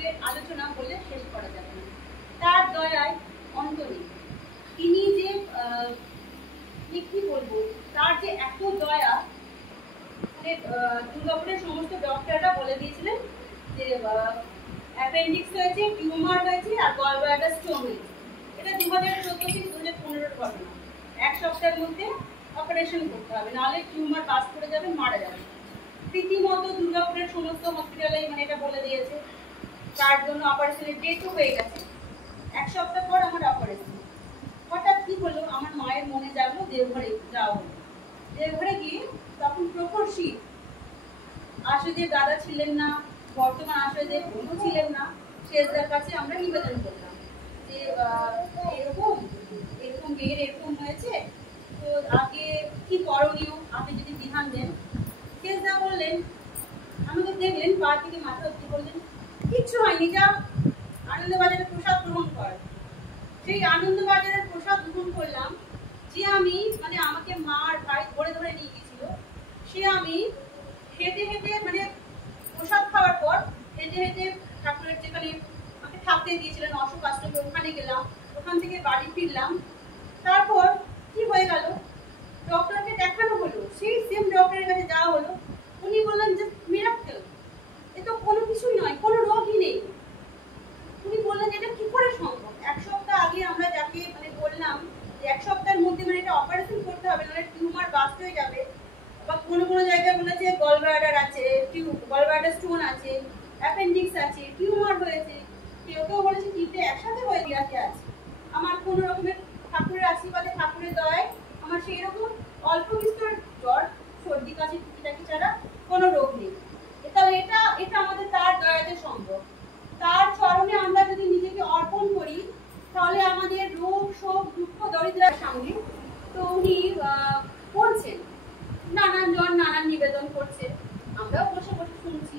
যুগের আলোচনা বলে শেষ করা যাবে না। তার দয়ায় অন্ত নেই। তিনি যে কি বলবো, তার যে এত দয়া, মানে দুর্গাপুরের সমস্ত ডক্টররা বলে দিয়েছিলেন যে অ্যাপেন্ডিক্স হয়েছে, টিউমার হয়েছে আর গলব্লাডার স্টোন হয়েছে। এটা 2014 থেকে 2015 ঘটনা। এক সপ্তাহের মধ্যে অপারেশন করতে হবে, নাহলে টিউমার বাস করে যাবে, মারা যাবে। রীতিমতো দুর্গাপুরের সমস্ত হসপিটালে মানে এটা বলে দিয়েছে। তার জন্য অপারেশনের ডেটও হয়ে গেছে। এক সপ্তাহ পর আমার অপারেশন। হঠাৎ কি হলো, আমার মায়ের মনে জাগলো দেওঘরে যাওয়া হলো। দেওঘরে গিয়ে তখন প্রখর শীত, আশুদেব দাদা ছিলেন না, বর্তমান আশুদেব বন্ধু ছিলেন না। শেষদার কাছে আমরা নিবেদন করলাম যে এরকম মেয়ের এরকম হয়েছে, তো আগে কি করণীয় আপনি যদি বিধান দেন। শেষদা বললেন, আমাকে দেখলেন পা থেকে মাথা অব্দি, বললেন কিচ্ছু হয়নি, যা আনন্দবাজারের প্রসাদ গ্রহণ কর। সেই আনন্দবাজারের প্রসাদ গ্রহণ করলাম, যে আমি মানে আমাকে মা আর ভাই ধরে ধরে নিয়ে গেছিল, সে আমি হেঁটে হেঁটে মানে প্রসাদ খাওয়ার পর হেঁটে হেঁটে ঠাকুরের যেখানে আমাকে থাকতে দিয়েছিলেন অশোক আশ্রমে, ওখানে গেলাম। ওখান থেকে বাড়ি ফিরলাম। তারপর কি হয়ে গেল, ডক্টরকে দেখানো হলো, সেই সেম ডক্টরের কাছে যাওয়া হলো। উনি বললেন যে মিরাক্কেল, এ তো কোনো কিছুই নয়, কোনো রোগই নেই। উনি বললেন এটা কি করে সম্ভব? এক সপ্তাহ আগে আমরা যাকে মানে বললাম যে এক সপ্তাহের মধ্যে মানে এটা অপারেশন করতে হবে, নাহলে টিউমার বাস্ট হয়ে যাবে, বা কোনো কোনো জায়গায় বলেছে গলব্লাডার আছে, গলব্লাডার স্টোন আছে, অ্যাপেন্ডিক্স আছে, টিউমার হয়েছে, কেউ কেউ বলেছে তিনটে একসাথে হয়ে গিয়ে আছে। আমার কোনো রকমের ঠাকুরের আশীর্বাদে, ঠাকুরের দয়ায় আমার সেই রকম অল্প বিস্তর জ্বর, সর্দি কাশি টুকিটাকি ছাড়া কোনো রোগ নেই। তাহলে এটা আমাদের তার দয়াতে সম্ভব। তার চরণে আমরা যদি নিজেকে অর্পণ করি, তাহলে আমাদের রোগ শোক দুঃখ দরিদ্রের সামনে তো উনি বলছেন, নানান জন নানান নিবেদন করছে, আমরাও বসে বসে শুনছি।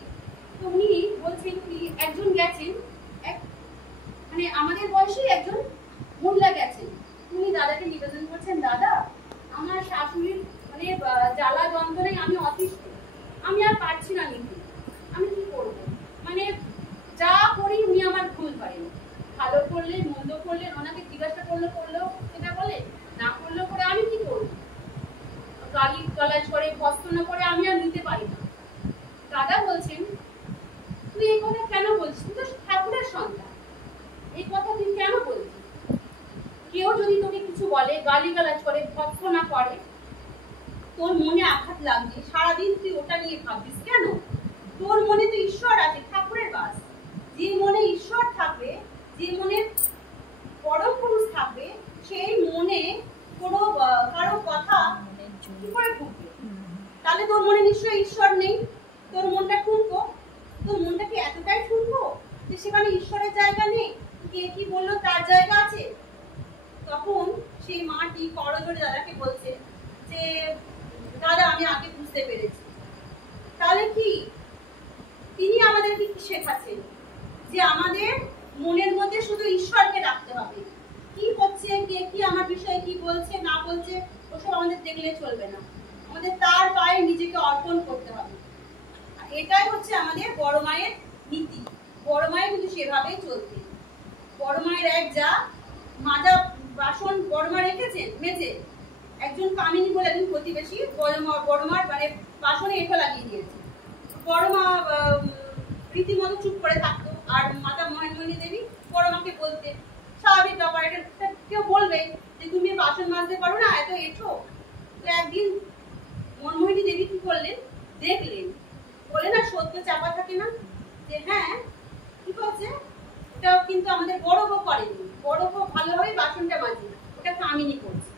তো উনি বলছেন কি, একজন গেছেন, মানে আমাদের বয়সী একজন মহিলা গেছেন, উনি দাদাকে নিবেদন করছেন, দাদা আমার শাশুড়ির মানে জ্বালা যন্ত্রণায় আমি অতিষ্ঠ, আমি আর পারছি না নিতে, আমি কি করব? মানে যা করি উনি আমার ভুল পারেন, ভালো করলে মন্দ করলে ওনাকে জিজ্ঞাসা করলেও সেটা বলে, না করলেও করে আমি কি করব? গালি গালাজ করে ভৎসনা করে আমি আর নিতে পারি না। দাদা বলছেন, তুই এই কথা কেন বলছিস? তুই তো ঠাকুরের সন্তান, এই কথা তুই কেন বলছিস? কেউ যদি তোকে কিছু বলে, গালি গালাজ করে, ভৎসনা করে, তোর মনে আঘাত লাগবে, সারাদিন তুই ওটা নিয়ে ভাবছিস কেন? তোর মনে তো ঈশ্বর আছে, ঠাকুরের বাস। যে মনে ঈশ্বর থাকবে, যে মনে পরম পুরুষ থাকবে, সেই মনে কোনো কারো কথা কি করে ঢুকবে? তাহলে তোর মনে নিশ্চয়ই ঈশ্বর নেই। তোর মনটা ঠুনকো, তোর মনটা কি এতটাই ঠুনকো যে সেখানে ঈশ্বরের জায়গা নেই? কে কি বললো তার জায়গা আছে? তখন সেই মাটি করজোড়ে দাদাকে বলছে যে দাদা আমি আগে বুঝতে পেরেছি। তাহলে কি তিনি আমাদেরকে কি শেখাচ্ছেন? যে আমাদের মনের মধ্যে শুধু ঈশ্বরকে রাখতে হবে। কি হচ্ছে, কে কি আমার বিষয়ে কি বলছে না বলছে, ওসব আমাদের দেখলে চলবে না। আমাদের তার পায়ে নিজেকে অর্পণ করতে হবে। এটাই হচ্ছে আমাদের বড় মায়ের নীতি। বড় মায়ের কিন্তু সেভাবেই চলতে। বড় মায়ের এক যা মাজা বাসন বড় মা রেখেছেন মেঝে, একজন কামিনী বলে একজন প্রতিবেশী বড় মার মানে বাসনে এঁটো লাগিয়ে দিয়েছে। বড় মা রীতিমতো চুপ করে থাকতো, আর মাতা মহেন্দ্রনী দেবী বড় মাকে বলতে, স্বাভাবিক ব্যাপার, এটা কেউ বলবে যে তুমি বাসন মাজতে পারো না, এত এঁটো। তো একদিন মনমোহিনী দেবী কি করলেন, দেখলেন, বলে না সত্য চাপা থাকে না, যে হ্যাঁ কি বলছে, ওটা কিন্তু আমাদের বড় বউ করেনি, বড় বউ ভালোভাবে বাসনটা মাজে, ওটা কামিনী করছে।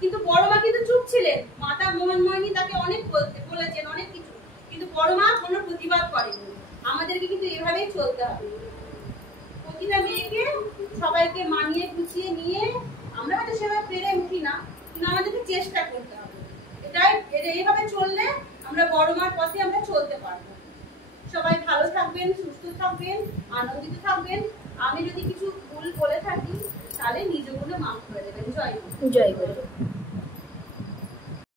কিন্তু বড় মা কিন্তু চুপ ছিলেন। মাতা মনমোহিনী তাকে অনেক বলেছেন অনেক কিছু, কিন্তু বড় মা কোনো প্রতিবাদ করেনি। আমাদেরকে কিন্তু এভাবেই চলতে হবে। প্রতিটা মেয়েকে সবাইকে মানিয়ে গুছিয়ে নিয়ে, আমরা হয়তো সেভাবে পেরে উঠি না, কিন্তু আমাদেরকে চেষ্টা করতে হবে। এইভাবে চললে আমরা বড় মার পথে আমরা চলতে পারবো। সবাই ভালো থাকবেন, সুস্থ থাকবেন, আনন্দিত থাকবেন। আমি যদি কিছু ভুল বলে থাকি তাহলে নিজ গুলো মাফ করে দেবেন। জয় গুরু। জয় গুরু।